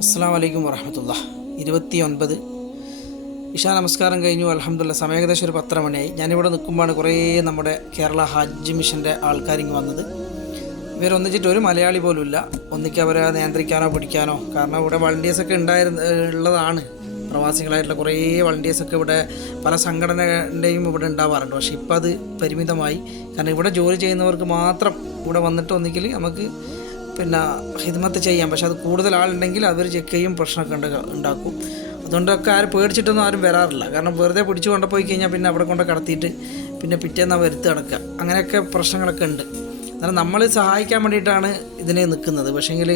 അസ്സാം വലൈക്കും വറഹമത്തുള്ള ഇരുപത്തി ഒൻപത് ഇഷാ നമസ്കാരം കഴിഞ്ഞു. അലഹമുല്ല സമയം ഏകദേശം ഒരു പത്തര മണിയായി ഞാനിവിടെ നിൽക്കുമ്പോഴാണ് കുറേ നമ്മുടെ കേരള ഹജ്ജ് മിഷന്റെ ആൾക്കാരിങ്ങ് വന്നത്. ഇവരൊന്നിച്ചിട്ട് ഒരു മലയാളി പോലും ഇല്ല ഒന്നിക്ക് അവരെ നിയന്ത്രിക്കാനോ പിടിക്കാനോ. കാരണം ഇവിടെ വളണ്ടിയേഴ്സൊക്കെ ഉണ്ടായിരുന്ന ഉള്ളതാണ്. പ്രവാസികളായിട്ടുള്ള കുറേ വളണ്ടിയേഴ്സൊക്കെ ഇവിടെ പല സംഘടനയുടെയും ഇവിടെ ഉണ്ടാവാറുണ്ട്. പക്ഷേ ഇപ്പം അത് പരിമിതമായി. കാരണം ഇവിടെ ജോലി ചെയ്യുന്നവർക്ക് മാത്രം ഇവിടെ വന്നിട്ട് ഒന്നിക്കൽ നമുക്ക് പിന്നെ ഹിദ്മത്ത് ചെയ്യാം. പക്ഷെ അത് കൂടുതൽ ആളുണ്ടെങ്കിൽ അവർ ചെക്ക് ചെയ്യും പ്രശ്നമൊക്കെ ഉണ്ട് ഉണ്ടാക്കും. അതുകൊണ്ടൊക്കെ ആരും പേടിച്ചിട്ടൊന്നും ആരും വരാറില്ല. കാരണം വെറുതെ പിടിച്ചു കൊണ്ടുപോയി കഴിഞ്ഞാൽ പിന്നെ അവിടെ കൊണ്ട് കടത്തിയിട്ട് പിന്നെ പിറ്റേന്ന് വരുത്ത് കിടക്കുക അങ്ങനെയൊക്കെ പ്രശ്നങ്ങളൊക്കെ ഉണ്ട്. എന്നാൽ നമ്മൾ സഹായിക്കാൻ വേണ്ടിയിട്ടാണ് ഇതിനെ നിൽക്കുന്നത്. പക്ഷേങ്കിൽ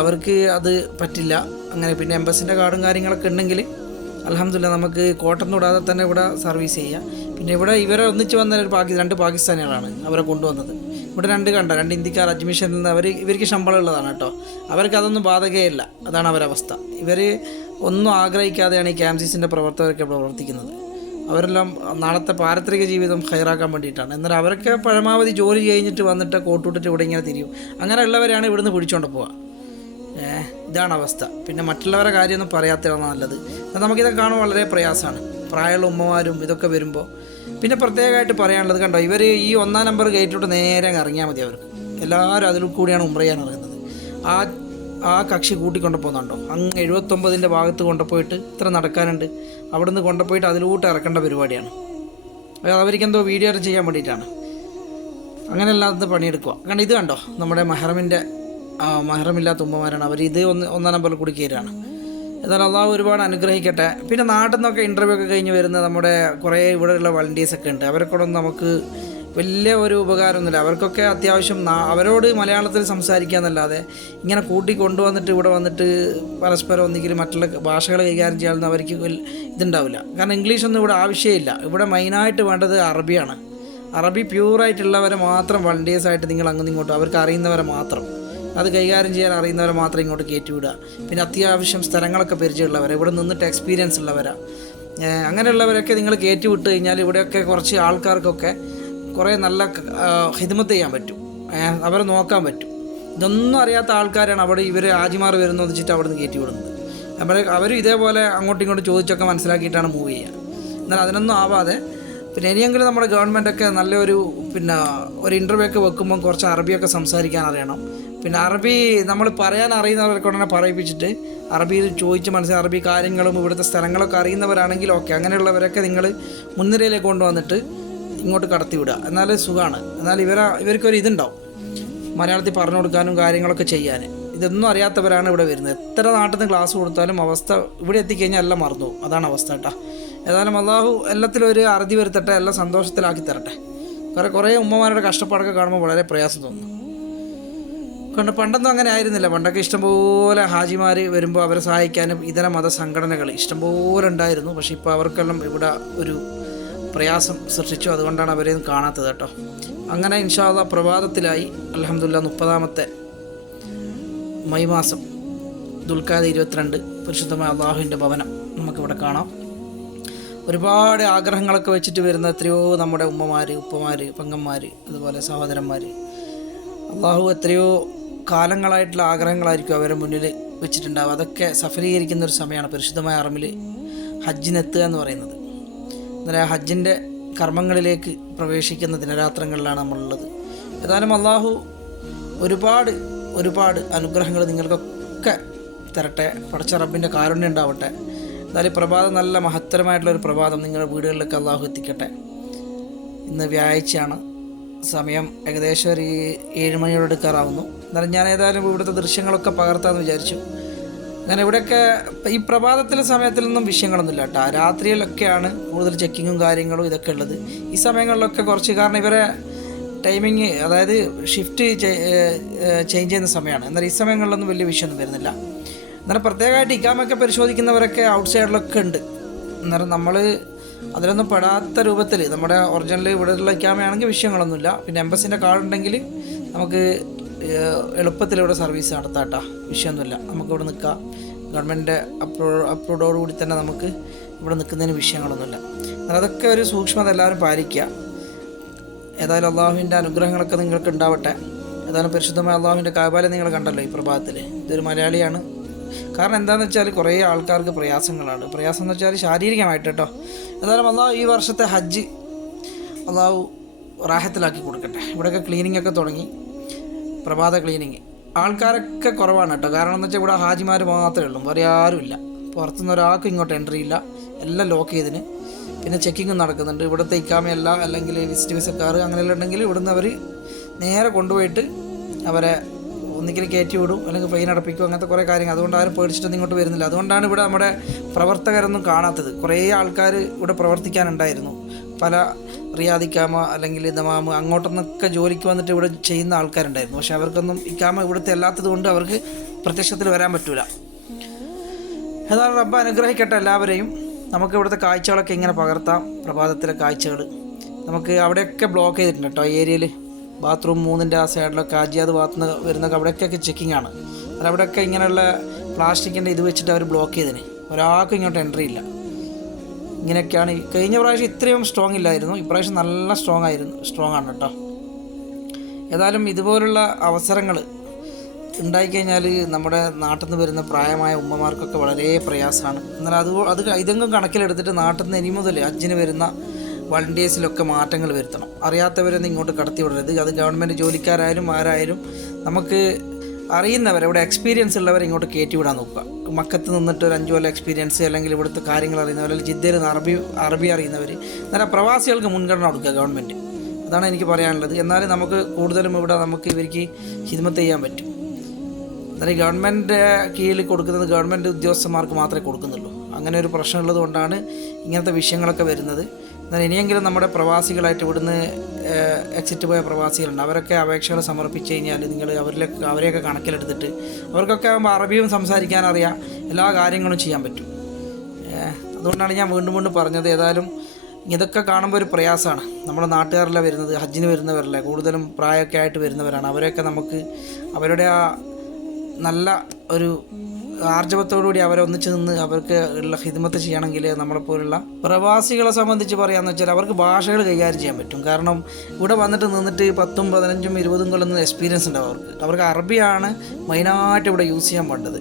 അവർക്ക് അത് പറ്റില്ല. അങ്ങനെ പിന്നെ എംബസിന്റെ കാർഡും കാര്യങ്ങളൊക്കെ ഉണ്ടെങ്കിൽ അലഹമില്ല നമുക്ക് കോട്ടം തൊടാതെ തന്നെ ഇവിടെ സർവീസ് ചെയ്യാം. പിന്നെ ഇവിടെ ഇവരെ ഒന്നിച്ച് വന്ന ഒരു പാകി രണ്ട് പാകിസ്ഥാനികളാണ് അവരെ കൊണ്ടുവന്നത്. ഇവിടെ രണ്ട് കണ്ട രണ്ട് ഇന്ത്യക്കാർ അഡ്മിഷനിൽ നിന്ന് അവർ ഇവർക്ക് ശമ്പളം ഉള്ളതാണ് കേട്ടോ. അവർക്ക് അതൊന്നും ബാധകയില്ല. അതാണ് അവരവസ്ഥ. ഇവർ ഒന്നും ആഗ്രഹിക്കാതെയാണ് ഈ ക്യാംസിസിന്റെ പ്രവർത്തകരൊക്കെ പ്രവർത്തിക്കുന്നത്. അവരെല്ലാം നാളത്തെ പാരത്രിക ജീവിതം ഹൈറാക്കാൻ വേണ്ടിയിട്ടാണ്. എന്നാൽ അവരൊക്കെ പരമാവധി ജോലി കഴിഞ്ഞിട്ട് വന്നിട്ട് കോട്ടൂട്ടിട്ട് ഇവിടെ ഇങ്ങനെ തിരിയും. അങ്ങനെയുള്ളവരാണ് ഇവിടുന്ന് പിടിച്ചോണ്ട് പോവുക ഇതാണ് അവസ്ഥ. പിന്നെ മറ്റുള്ളവരുടെ കാര്യമൊന്നും പറയാത്തതാണ് നല്ലത്. നമുക്കിതൊക്കെ കാണാൻ വളരെ പ്രയാസമാണ്. പ്രായമുള്ള ഉമ്മമാരും ഇതൊക്കെ വരുമ്പോൾ പിന്നെ പ്രത്യേകമായിട്ട് പറയാനുള്ളത് കണ്ടോ ഇവർ ഈ ഒന്നാം നമ്പർ ഗേറ്റിലോട്ട് നേരെ ഇറങ്ങിയാൽ മതി അവർക്ക്. എല്ലാവരും അതിൽ കൂടിയാണ് ഉമ്മറിയാൻ ചെയ്യാൻ ഇറങ്ങുന്നത്. ആ ആ കക്ഷി കൂട്ടിക്കൊണ്ടു പോകുന്നുണ്ടോ അങ്ങ് എഴുപത്തൊമ്പതിന്റെ ഭാഗത്ത് കൊണ്ടുപോയിട്ട് ഇത്ര നടക്കാനുണ്ട്. അവിടെ നിന്ന് കൊണ്ടുപോയിട്ട് അതിലൂട്ട് ഇറക്കേണ്ട പരിപാടിയാണ്. അവർക്കെന്തോ വീഡിയോ ചെയ്യാൻ വേണ്ടിയിട്ടാണ്. അങ്ങനെ അല്ലാതെ പണിയെടുക്കുക കാരണം ഇത് കണ്ടോ നമ്മുടെ മെഹ്റമിന്റെ മെഹ്റമില്ലാത്ത ഉമ്മമാരാണ്. അവർ ഇത് ഒന്ന് ഒന്നാം നമ്പറിൽ കൂടി കയറുകയാണ്. എന്നാൽ അള്ളാഹു ഒരുപാട് അനുഗ്രഹിക്കട്ടെ. പിന്നെ നാട്ടിൽ നിന്നൊക്കെ ഇന്റർവ്യൂ ഒക്കെ കഴിഞ്ഞ് വരുന്ന നമ്മുടെ കുറേ ഇവിടെയുള്ള വളണ്ടിയേഴ്സൊക്കെ ഉണ്ട്. അവരെക്കൊണ്ടൊന്നും നമുക്ക് വലിയ ഒരു ഉപകാരമൊന്നുമില്ല. അവർക്കൊക്കെ അത്യാവശ്യം അവരോട് മലയാളത്തിൽ സംസാരിക്കുക എന്നല്ലാതെ ഇങ്ങനെ കൂട്ടി കൊണ്ടുവന്നിട്ട് ഇവിടെ വന്നിട്ട് പരസ്പരം ഒന്നെങ്കിലും മറ്റുള്ള ഭാഷകൾ കൈകാര്യം ചെയ്യാനൊന്നും അവർക്ക് ഇതുണ്ടാവില്ല. കാരണം ഇംഗ്ലീഷൊന്നും ഇവിടെ ആവശ്യമില്ല. ഇവിടെ മെയിനായിട്ട് വേണ്ടത് അറബിയാണ്. അറബി പ്യൂറായിട്ടുള്ളവരെ മാത്രം വളണ്ടിയേഴ്സായിട്ട് നിങ്ങൾ അങ്ങോട്ടും ഇങ്ങോട്ടും അവർക്ക് അറിയുന്നവരെ മാത്രം. അത് കൈകാര്യം ചെയ്യാൻ അറിയുന്നവരെ മാത്രം ഇങ്ങോട്ട് കയറ്റി വിടുക പിന്നെ അത്യാവശ്യം സ്ഥലങ്ങളൊക്കെ പരിചയമുള്ളവരെ. ഇവിടെ നിന്നിട്ട് എക്സ്പീരിയൻസ് ഉള്ളവരാ. അങ്ങനെയുള്ളവരൊക്കെ നിങ്ങൾ കയറ്റി വിട്ട് കഴിഞ്ഞാൽ ഇവിടെയൊക്കെ കുറച്ച് ആൾക്കാർക്കൊക്കെ കുറേ നല്ല ഹിദ്മത്ത് ചെയ്യാൻ പറ്റും. അവരെ നോക്കാൻ പറ്റും. ഇതൊന്നും അറിയാത്ത ആൾക്കാരാണ് അവിടെ ഇവർ ആജിമാർ വരുന്നതെന്ന് വെച്ചിട്ട് അവിടെ നിന്ന് കയറ്റി വിടുന്നത് അവർ അവരും ഇതേപോലെ അങ്ങോട്ടും ഇങ്ങോട്ടും ചോദിച്ചൊക്കെ മനസ്സിലാക്കിയിട്ടാണ് മൂവ് ചെയ്യുക. എന്നാൽ അതിനൊന്നും ആവാതെ പിന്നെ ഇനിയെങ്കിലും നമ്മുടെ ഗവൺമെന്റൊക്കെ നല്ലൊരു പിന്നെ ഒരു ഇന്റർവ്യൂ ഒക്കെ വെക്കുമ്പം കുറച്ച് അറബിയൊക്കെ സംസാരിക്കാൻ അറിയണം. പിന്നെ അറബി നമ്മൾ പറയാൻ അറിയുന്നവരൊക്കെ ഉടനെ പറയിപ്പിച്ചിട്ട് അറബിയിൽ ചോദിച്ച് മനസ്സിലാക്കി അറബി കാര്യങ്ങളും ഇവിടുത്തെ സ്ഥലങ്ങളൊക്കെ അറിയുന്നവരാണെങ്കിൽ ഓക്കെ അങ്ങനെയുള്ളവരൊക്കെ നിങ്ങൾ മുൻനിരയിലേക്ക് കൊണ്ടുവന്നിട്ട് ഇങ്ങോട്ട് കടത്തി വിടുക എന്നാലേ സുഖമാണ് എന്നാൽ ഇവരെ ഇവർക്കൊരു ഇതുണ്ടാവും. മലയാളത്തിൽ പറഞ്ഞു കൊടുക്കാനും കാര്യങ്ങളൊക്കെ ചെയ്യാൻ. ഇതൊന്നും അറിയാത്തവരാണ് ഇവിടെ വരുന്നത്. എത്ര നാട്ടിൽ നിന്ന് ക്ലാസ് കൊടുത്താലും അവസ്ഥ ഇവിടെ എത്തിക്കഴിഞ്ഞാൽ എല്ലാം മറന്നു അതാണ് അവസ്ഥ കേട്ടോ. ഏതായാലും അള്ളാഹു എല്ലാത്തിലും ഒരു അറുതി വരുത്തട്ടെ എല്ലാം സന്തോഷത്തിലാക്കി തരട്ടെ. കുറേ കുറേ ഉമ്മമാരുടെ കഷ്ടപ്പാടൊക്കെ കാണുമ്പോൾ വളരെ പ്രയാസം തോന്നുന്നു കാരണം പണ്ടൊന്നും അങ്ങനെ ആയിരുന്നില്ല. പണ്ടൊക്കെ ഇഷ്ടംപോലെ ഹാജിമാർ വരുമ്പോൾ അവരെ സഹായിക്കാനും ഇതര മത സംഘടനകൾ ഇഷ്ടംപോലെ ഉണ്ടായിരുന്നു. പക്ഷേ ഇപ്പോൾ അവർക്കെല്ലാം ഇവിടെ ഒരു പ്രയാസം സൃഷ്ടിച്ചു. അതുകൊണ്ടാണ് അവരെയും കാണാത്തത് കേട്ടോ. അങ്ങനെ ഇൻഷാല്ല പ്രഭാതത്തിലായി അലഹമുല്ല മുപ്പതാമത്തെ മെയ് മാസം ദുൽഖാദ് ഇരുപത്തിരണ്ട് പരിശുദ്ധമായ അള്ളാഹുവിന്റെ ഭവനം നമുക്കിവിടെ കാണാം. ഒരുപാട് ആഗ്രഹങ്ങളൊക്കെ വെച്ചിട്ട് വരുന്ന എത്രയോ നമ്മുടെ ഉമ്മമാർ ഉപ്പമാർ പെങ്ങന്മാർ അതുപോലെ സഹോദരന്മാർ അള്ളാഹു എത്രയോ കാലങ്ങളായിട്ടുള്ള ആഗ്രഹങ്ങളായിരിക്കും അവരെ മുന്നിൽ വെച്ചിട്ടുണ്ടാവുക. അതൊക്കെ സഫലീകരിക്കുന്ന ഒരു സമയമാണ് പരിശുദ്ധമായ അറമിൽ ഹജ്ജിനെത്തുക എന്ന് പറയുന്നത്. എന്നാൽ ഹജ്ജിന്റെ കർമ്മങ്ങളിലേക്ക് പ്രവേശിക്കുന്ന ദിനരാത്രങ്ങളിലാണ് നമ്മളുള്ളത്. ഏതായാലും അള്ളാഹു ഒരുപാട് ഒരുപാട് അനുഗ്രഹങ്ങൾ നിങ്ങൾക്കൊക്കെ തരട്ടെ. പടച്ച റബ്ബിന്റെ കാരുണ്യം ഉണ്ടാവട്ടെ. എന്തായാലും ഈ പ്രഭാതം നല്ല മഹത്തരമായിട്ടുള്ള ഒരു പ്രഭാതം നിങ്ങളുടെ വീടുകളിലൊക്കെ അള്ളാഹു എത്തിക്കട്ടെ. ഇന്ന് വ്യാഴാഴ്ചയാണ്. സമയം ഏകദേശം ഒരു ഏഴ് മണിയോട് എടുക്കാറാവുന്നു. എന്നാലും ഞാൻ ഏതായാലും ഇവിടുത്തെ ദൃശ്യങ്ങളൊക്കെ പകർത്താമെന്ന് വിചാരിച്ചു. അങ്ങനെ ഇവിടെയൊക്കെ ഈ പ്രഭാതത്തിലെ സമയത്തിലൊന്നും വിഷയങ്ങളൊന്നുമില്ല കേട്ടോ. രാത്രിയിലൊക്കെയാണ് കൂടുതൽ ചെക്കിങ്ങും കാര്യങ്ങളും ഇതൊക്കെ ഉള്ളത്. ഈ സമയങ്ങളിലൊക്കെ കുറച്ച് കാരണം ഇവരെ ടൈമിങ് അതായത് ഷിഫ്റ്റ് ചേഞ്ച് ചെയ്യുന്ന സമയമാണ്. എന്നാൽ ഈ സമയങ്ങളിലൊന്നും വലിയ വിഷയമൊന്നും വരുന്നില്ല. എന്നാലും പ്രത്യേകമായിട്ട് ഇക്കാമൊക്കെ പരിശോധിക്കുന്നവരൊക്കെ ഔട്ട് സൈഡിലൊക്കെ ഉണ്ട്. അന്നേരം നമ്മൾ അതിലൊന്നും പെടാത്ത രൂപത്തിൽ നമ്മുടെ ഒറിജിനൽ ഇവിടെയുള്ള ക്യാമയാണെങ്കിൽ വിഷയങ്ങളൊന്നുമില്ല. പിന്നെ എംബസിന്റെ കാർഡ് ഉണ്ടെങ്കിൽ നമുക്ക് എളുപ്പത്തിൽ ഇവിടെ സർവീസ് നടത്താം കേട്ടോ വിഷയമൊന്നുമില്ല. നമുക്ക് ഇവിടെ നിൽക്കാം. ഗവൺമെന്റിന്റെ അപ്രൂ അപ്രൂവോടുകൂടി തന്നെ നമുക്ക് ഇവിടെ നിൽക്കുന്നതിന് വിഷയങ്ങളൊന്നുമില്ല. എന്നാൽ അതൊക്കെ ഒരു സൂക്ഷ്മത എല്ലാവരും പാലിക്കുക. ഏതായാലും അള്ളാഹുവിന്റെ അനുഗ്രഹങ്ങളൊക്കെ നിങ്ങൾക്ക് ഉണ്ടാവട്ടെ. ഏതായാലും പരിശുദ്ധമായ അള്ളാഹുവിന്റെ കാബാലം നിങ്ങൾ കണ്ടല്ലോ ഈ പ്രഭാതത്തിൽ. ഇതൊരു മലയാളിയാണ്. കാരണം എന്താണെന്ന് വെച്ചാൽ കുറേ ആൾക്കാർക്ക് പ്രയാസങ്ങളാണ്. പ്രയാസം എന്ന് വെച്ചാൽ ശാരീരികമായിട്ട് കേട്ടോ. എന്നാലും അള്ളാഹു ഈ വർഷത്തെ ഹജ്ജ് അള്ളാഹു റാഹത്തിലാക്കി കൊടുക്കട്ടെ. ഇവിടെയൊക്കെ ക്ലീനിങ് ഒക്കെ തുടങ്ങി. പ്രഭാത ക്ലീനിങ് ആൾക്കാരൊക്കെ കുറവാണ് കേട്ടോ. കാരണം എന്ന് വെച്ചാൽ ഇവിടെ ഹാജിമാർ മാത്രമേ ഉള്ളൂ. വേറെ ആരുമില്ല പുറത്തുനിന്ന് ഒരാൾക്കും ഇങ്ങോട്ട് എൻട്രി ഇല്ല. എല്ലാം ലോക്ക് ചെയ്തിന്. പിന്നെ ചെക്കിങ്ങും നടക്കുന്നുണ്ട്. ഇവിടുത്തെ ഇക്കാമയല്ല അല്ലെങ്കിൽ വിസിറ്റ് വിസക്കാർ അങ്ങനെയെല്ലാം ഉണ്ടെങ്കിൽ ഇവിടുന്ന് അവർ നേരെ കൊണ്ടുപോയിട്ട് അവരെ ഒന്നിക്കൽ കയറ്റി വിടും അല്ലെങ്കിൽ ഫൈൻ അടപ്പിക്കും അങ്ങനത്തെ കുറേ കാര്യങ്ങൾ. അതുകൊണ്ട് ആരും പേടിച്ചിട്ടൊന്നും ഇങ്ങോട്ട് വരുന്നില്ല. അതുകൊണ്ടാണ് ഇവിടെ നമ്മുടെ പ്രവർത്തകരൊന്നും കാണാത്തത്. കുറേ ആൾക്കാർ ഇവിടെ പ്രവർത്തിക്കാനുണ്ടായിരുന്നു. പല റിയാദിക്കാമ അല്ലെങ്കിൽ ദമാമ അങ്ങോട്ടൊന്നൊക്കെ ജോലിക്ക് വന്നിട്ട് ഇവിടെ ചെയ്യുന്ന ആൾക്കാരുണ്ടായിരുന്നു. പക്ഷെ അവർക്കൊന്നും ഇക്കാമ ഇവിടുത്തെ അല്ലാത്തത് കൊണ്ട് അവർക്ക് പ്രത്യക്ഷത്തിൽ വരാൻ പറ്റൂല. ഏതായാലും റബ്ബ് അനുഗ്രഹിക്കട്ടെ എല്ലാവരെയും. നമുക്ക് ഇവിടുത്തെ കാഴ്ചകളൊക്കെ ഇങ്ങനെ പകർത്താം. പ്രഭാതത്തിലെ കാഴ്ചകൾ നമുക്ക് അവിടെയൊക്കെ ബ്ലോക്ക് ചെയ്തിട്ടുണ്ട് കേട്ടോ ഏരിയയിൽ ബാത്റൂം മൂന്നിന്റെ ആ സൈഡിലൊക്കെ അജിയാദ് ഭാഗത്ത് വരുന്ന അവിടെയൊക്കെ ചെക്കിംഗ് ആണ് അത് അവിടെയൊക്കെ ഇങ്ങനെയുള്ള പ്ലാസ്റ്റിക്കിന്റെ ഇത് വെച്ചിട്ട് അവർ ബ്ലോക്ക് ചെയ്തിന്. ഒരാൾക്കും ഇങ്ങോട്ട് എൻട്രി ഇല്ല. ഇങ്ങനെയൊക്കെയാണ് കഴിഞ്ഞ പ്രാവശ്യം ഇത്രയും സ്ട്രോങ് ഇല്ലായിരുന്നു. ഇപ്രാവശ്യം നല്ല സ്ട്രോങ് ആയിരുന്നു. സ്ട്രോങ് ആണ് കേട്ടോ. ഏതായാലും ഇതുപോലുള്ള അവസരങ്ങൾ ഉണ്ടായിക്കഴിഞ്ഞാൽ നമ്മുടെ നാട്ടിൽ നിന്ന് വരുന്ന പ്രായമായ ഉമ്മമാർക്കൊക്കെ വളരെ പ്രയാസമാണ്. എന്നാൽ അത് അത് ഇതെങ്കിലും കണക്കിലെടുത്തിട്ട് നാട്ടിൽ നിന്ന് ഇനി മുതൽ അജ്ജിന് വരുന്ന വളണ്ടിയേഴ്സിലൊക്കെ മാറ്റങ്ങൾ വരുത്തണം. അറിയാത്തവരൊന്നും ഇങ്ങോട്ട് കടത്തി വിടരുത്. അത് ഗവൺമെന്റ് ജോലിക്കാരായാലും ആരായാലും നമുക്ക് അറിയുന്നവർ ഇവിടെ എക്സ്പീരിയൻസ് ഉള്ളവർ ഇങ്ങോട്ട് കയറ്റി വിടാൻ നോക്കുക. മക്കത്ത് നിന്നിട്ട് ഒരു അഞ്ചു കൊല്ലം എക്സ്പീരിയൻസ് അല്ലെങ്കിൽ ഇവിടുത്തെ കാര്യങ്ങൾ അറിയുന്നവർ അല്ലെങ്കിൽ ജിദ്ദയിൽ നിന്ന് അറബി അറബി അറിയുന്നവർ നല്ല പ്രവാസികൾക്ക് മുൻഗണന കൊടുക്കുക ഗവൺമെന്റ് അതാണ് എനിക്ക് പറയാനുള്ളത്. എന്നാലും നമുക്ക് കൂടുതലും ഇവിടെ നമുക്ക് ഇവർക്ക് ഹിദ്മത്ത് ചെയ്യാൻ പറ്റും. എന്നാലും ഗവൺമെന്റ് കീഴിൽ കൊടുക്കുന്നത് ഗവൺമെന്റ് ഉദ്യോഗസ്ഥന്മാർക്ക് മാത്രമേ കൊടുക്കുന്നുള്ളൂ. അങ്ങനെ ഒരു പ്രശ്നമുള്ളത് കൊണ്ടാണ് ഇങ്ങനത്തെ വിഷയങ്ങളൊക്കെ വരുന്നത്. എന്നാൽ ഇനിയെങ്കിലും നമ്മുടെ പ്രവാസികളായിട്ട് ഇവിടുന്ന് എക്സിറ്റ് പോയ പ്രവാസികളുണ്ട്. അവരൊക്കെ അപേക്ഷകൾ സമർപ്പിച്ച് കഴിഞ്ഞാൽ നിങ്ങൾ അവരിലൊക്കെ അവരെയൊക്കെ കണക്കിലെടുത്തിട്ട് അവർക്കൊക്കെ ആകുമ്പോൾ അറബിയും സംസാരിക്കാൻ അറിയാം. എല്ലാ കാര്യങ്ങളും ചെയ്യാൻ പറ്റും. അതുകൊണ്ടാണ് ഞാൻ വീണ്ടും വീണ്ടും പറഞ്ഞത് ഏതായാലും ഇതൊക്കെ കാണുമ്പോൾ ഒരു പ്രയാസമാണ് നമ്മുടെ നാട്ടുകാരല്ല വരുന്നത് ഹജ്ജിന് വരുന്നവരല്ല കൂടുതലും പ്രായമൊക്കെ ആയിട്ട് വരുന്നവരാണ്. അവരെയൊക്കെ നമുക്ക് അവരുടെ ആ നല്ല ഒരു ആർജവത്തോടുകൂടി അവരെ ഒന്നിച്ച് നിന്ന് അവർക്ക് ഉള്ള ഹിദ്മത്ത് ചെയ്യണമെങ്കിൽ നമ്മളെപ്പോലുള്ള പ്രവാസികളെ സംബന്ധിച്ച് പറയാമെന്ന് വെച്ചാൽ അവർക്ക് ഭാഷകൾ കൈകാര്യം ചെയ്യാൻ പറ്റും. കാരണം ഇവിടെ വന്നിട്ട് നിന്നിട്ട് പത്തും പതിനഞ്ചും ഇരുപതും കൊല്ലം എക്സ്പീരിയൻസ് ഉണ്ടാവും അവർക്ക്. അവർക്ക് അറബിയാണ് മെയിനായിട്ട് ഇവിടെ യൂസ് ചെയ്യാൻ വേണ്ടത്.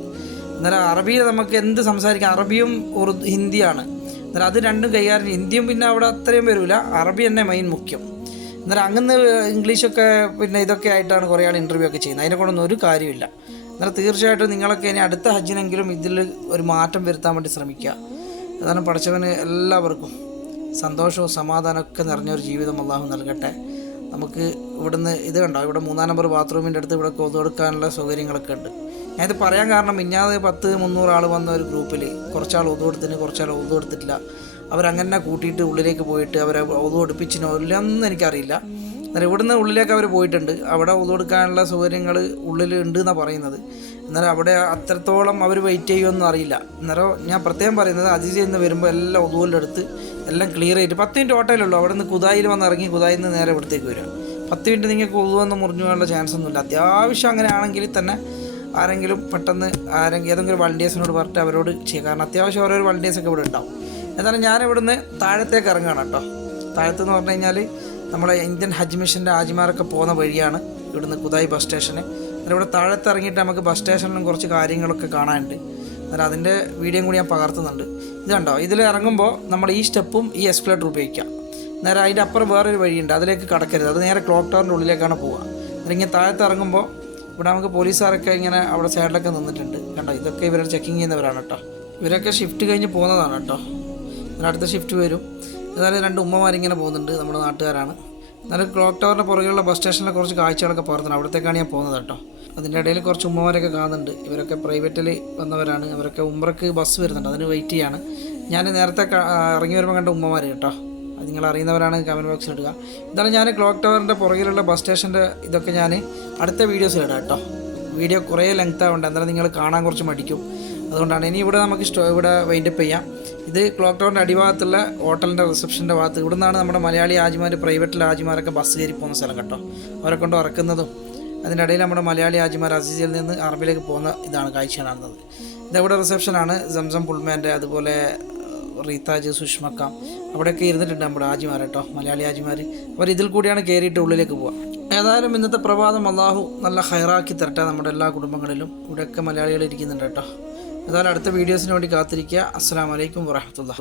എന്നാലും അറബിയിൽ നമുക്ക് എന്ത് സംസാരിക്കാം? അറബിയും ഉറുദു ഹിന്ദിയാണ്. എന്നാൽ അത് രണ്ടും കൈകാര്യം ഹിന്ദിയും പിന്നെ അവിടെ അത്രയും വരില്ല അറബി തന്നെ മെയിൻ മുഖ്യം. എന്നാലും അങ്ങനെ ഇംഗ്ലീഷൊക്കെ പിന്നെ ഇതൊക്കെ ആയിട്ടാണ് കുറേ ആൾ ഇന്റർവ്യൂ ഒക്കെ ചെയ്യുന്നത്. അതിനെ കൊണ്ടൊന്നും ഒരു കാര്യമില്ല എന്നാൽ തീർച്ചയായിട്ടും നിങ്ങളൊക്കെ ഇനി അടുത്ത ഹജ്ജിനെങ്കിലും ഇതിൽ ഒരു മാറ്റം വരുത്താൻ വേണ്ടി ശ്രമിക്കുക. അതാണ് പഠിച്ചവന് എല്ലാവർക്കും സന്തോഷവും സമാധാനമൊക്കെ നിറഞ്ഞൊരു ജീവിതം അള്ളാഹു നൽകട്ടെ. നമുക്ക് ഇവിടുന്ന് ഇത് കണ്ടോ? ഇവിടെ മൂന്നാം നമ്പർ ബാത്റൂമിന്റെ അടുത്ത് ഇവിടെ കൊതു കൊടുക്കാനുള്ള സൗകര്യങ്ങളൊക്കെ ഉണ്ട്. ഞാനിത് പറയാൻ കാരണം മിഞ്ഞാതെ പത്ത് മുന്നൂറ് ആൾ വന്ന ഒരു ഗ്രൂപ്പിൽ കുറച്ചാൾ ഒതു കൊടുത്തിന് കുറച്ചാൾ ഒതു കൊടുത്തിട്ടില്ല. അവരങ്ങനെ കൂട്ടിയിട്ട് ഉള്ളിലേക്ക് പോയിട്ട് അവരെ ഒതു കൊടുപ്പിച്ചിനോ ഇല്ലെന്ന് എനിക്കറിയില്ല. എന്നാൽ ഇവിടുന്ന് ഉള്ളിലേക്ക് അവർ പോയിട്ടുണ്ട്. അവിടെ ഒതു കൊടുക്കാനുള്ള സൗകര്യങ്ങൾ ഉള്ളിൽ ഉണ്ട് എന്നാണ് പറയുന്നത്. എന്നാൽ അവിടെ അത്രത്തോളം അവർ വെയിറ്റ് ചെയ്യുമെന്ന് അറിയില്ല. അന്നേരം ഞാൻ പ്രത്യേകം പറയുന്നത് അതിഥി എന്ന് വരുമ്പോൾ എല്ലാം ഉതുവിലെടുത്ത് എല്ലാം ക്ലിയർ ചെയ്തിട്ട് പത്ത് മിനിറ്റ് ഓട്ടയിലുള്ളൂ അവിടെ നിന്ന് കുതായിൽ വന്ന് ഇറങ്ങി കുതായിൽ നിന്ന് നേരെ ഇവിടത്തേക്ക് വരിക. പത്ത് മിനിറ്റ് നിങ്ങൾക്ക് ഒതുവെന്ന് മുറിഞ്ഞു പോകാനുള്ള ചാൻസ് ഒന്നുമില്ല അത്യാവശ്യം അങ്ങനെ ആണെങ്കിൽ തന്നെ ആരെങ്കിലും പെട്ടെന്ന് ആരെങ്കിലും ഏതെങ്കിലും വളണ്ടിയേഴ്സിനോട് പറഞ്ഞിട്ട് അവരോട് ചെയ്യുക കാരണം അത്യാവശ്യം ഓരോരോ വളണ്ടിയേഴ്സൊക്കെ ഇവിടെ ഉണ്ടാവും. എന്നാലും ഞാൻ ഇവിടുന്ന് താഴത്തേക്ക് ഇറങ്ങുകയാണ് കേട്ടോ. താഴത്തെന്ന് പറഞ്ഞു കഴിഞ്ഞാൽ നമ്മളെ ഇന്ത്യൻ ഹജ്ജ് മിഷന്റെ ആജിമാരൊക്കെ പോകുന്ന വഴിയാണ് ഇവിടുന്ന് കുതായി ബസ് സ്റ്റേഷന്. എന്നാൽ ഇവിടെ താഴത്ത് ഇറങ്ങിയിട്ട് നമുക്ക് ബസ് സ്റ്റേഷനിലും കുറച്ച് കാര്യങ്ങളൊക്കെ കാണാനുണ്ട്. എന്നാൽ അതിന്റെ വീഡിയോയും കൂടി ഞാൻ പകർത്തുന്നുണ്ട്. ഇത് കണ്ടോ? ഇതിൽ ഇറങ്ങുമ്പോൾ നമ്മൾ ഈ സ്റ്റെപ്പും ഈ എസ്കലേറ്റർ ഉപയോഗിക്കാം. നേരെ അതിന്റെ അപ്പുറം വേറൊരു വഴിയുണ്ട്. അതിലേക്ക് കടക്കരുത്. അത് നേരെ ക്ലോക്ക് ടവറിന്റെ ഉള്ളിലേക്കാണ് പോവുക. ഇങ്ങനെ താഴത്ത് ഇറങ്ങുമ്പോൾ ഇവിടെ നമുക്ക് പോലീസുകാരൊക്കെ ഇങ്ങനെ അവിടെ സൈഡിലൊക്കെ നിന്നിട്ടുണ്ട്. കണ്ടോ? ഇതൊക്കെ ഇവരുടെ ചെക്കിങ് ചെയ്യുന്നവരാണ് കേട്ടോ. ഇവരൊക്കെ ഷിഫ്റ്റ് കഴിഞ്ഞ് പോകുന്നതാണ് കേട്ടോ. അടുത്ത ഷിഫ്റ്റ് വരും. എന്നാലും രണ്ട് ഉമ്മമാരിങ്ങനെ പോകുന്നുണ്ട് നമ്മുടെ നാട്ടുകാരാണ്. എന്നാലും ക്ലോക്ക് ടവറിന്റെ പുറകെയുള്ള ബസ് സ്റ്റേഷനിലെ കുറച്ച് കാഴ്ചകളൊക്കെ പുറത്തുണ്ട് അവിടത്തേക്കാണ് ഞാൻ പോകുന്നത് കേട്ടോ. അതിന്റെ ഇടയിൽ കുറച്ച് ഉമ്മമാരൊക്കെ കാണുന്നുണ്ട്. ഇവരൊക്കെ പ്രൈവറ്റിൽ വന്നവരാണ്. ഇവരൊക്കെ ഉമ്രക്ക് ബസ് വരുന്നുണ്ട്. അതിന് വെയിറ്റ് ചെയ്യാണ്. ഞാൻ നേരത്തെ ഇറങ്ങി വരുമ്പോൾ കണ്ട ഉമ്മമാർ കേട്ടോ. അത് നിങ്ങൾ അറിയുന്നവരാണ് കമന്റ് ബോക്സിൽ ഇടുക. ഇതാണ് ഞാൻ ക്ലോക്ക് ടവറിന്റെ പുറകിലുള്ള ബസ് സ്റ്റേഷന്റെ ഇതൊക്കെ ഞാൻ അടുത്ത വീഡിയോസ് ഇടാം കേട്ടോ. വീഡിയോ കുറേ ലെങ്ത് ആവുന്നുണ്ട് എന്നാലും നിങ്ങൾ കാണാൻ കുറച്ച് മടിക്കും. അതുകൊണ്ടാണ്. ഇനി ഇവിടെ നമുക്ക് സ്റ്റോ ഇവിടെ വൈൻഡപ്പ് ചെയ്യാം. ഇത് ക്ലോക്ക് ടവറിന്റെ അടിഭാഗത്തുള്ള ഹോട്ടലിന്റെ റിസപ്ഷന്റെ ഭാഗത്ത്. ഇവിടെ നിന്നാണ് നമ്മുടെ മലയാളി ആജിമാർ പ്രൈവറ്റിലെ ആജിമാരൊക്കെ ബസ് കയറി പോകുന്ന സ്ഥലം കേട്ടോ. അവരെ കൊണ്ട് ഇറക്കുന്നതും അതിന്റെ ഇടയിൽ നമ്മുടെ മലയാളി ആജിമാർ അസീസിൽ നിന്ന് അറബിയിലേക്ക് പോകുന്ന ഇതാണ് കാഴ്ച കാണുന്നത്. ഇതവിടെ റിസപ്ഷനാണ് സംസം പുൾമാന്റെ അതുപോലെ റീതാജ് സുഷ്മക്ക. അവിടെയൊക്കെ ഇരുന്നിട്ടുണ്ട് നമ്മുടെ ആജിമാർ കേട്ടോ മലയാളി ആജിമാർ അവർ ഇതിൽ കൂടിയാണ് കയറിയിട്ട് ഉള്ളിലേക്ക് പോവുക. ഏതായാലും ഇന്നത്തെ പ്രഭാതം അള്ളാഹു നല്ല ഹൈറാക്കി തരട്ടെ നമ്മുടെ എല്ലാ കുടുംബങ്ങളിലും. ഇവിടെയൊക്കെ മലയാളികൾ ഇരിക്കുന്നുണ്ട് കേട്ടോ. ഏതായാലും അടുത്ത വീഡിയോസിന് വേണ്ടി കാത്തിരിക്കുക. അസ്സാം വലൈക്കും വാഹമത്തുള്ള